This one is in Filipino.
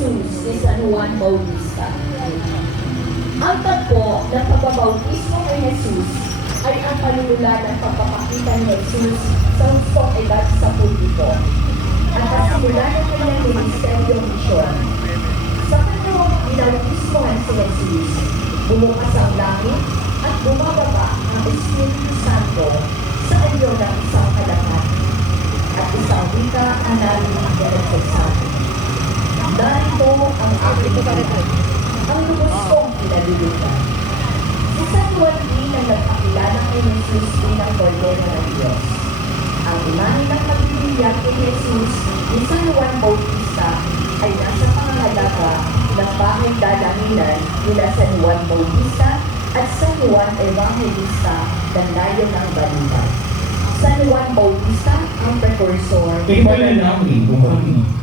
Jesus ni San Juan Bautista. Ang tagpo ng pagbabautismo kay Jesus ay ang panimula ng pagpapakita ni Jesus sa hustong edad sa publiko at kasimula ng kanyang ministeryong misyon. Sa kanyang binautismohan si Jesus, bumukas ang langit at bumababa ang Espiritu Santo sa anyo ng isang kalahat at isang wika ang narinig sa sabi. Narito ang aking ina, ang lubos kong pinalulutan. Si San Juan din ang nagpakilala kay Jesus bilang Kordero ng Diyos. Ang imahe ng pagbibiyak kay Jesus ni San Juan Bautista ay nasa pangangalaga ng bahay dalanginan nila San Juan Bautista at San Juan Evangelista ng layo ng Baliban. San Juan Bautista ang precursor. Ipanalangin kung kami.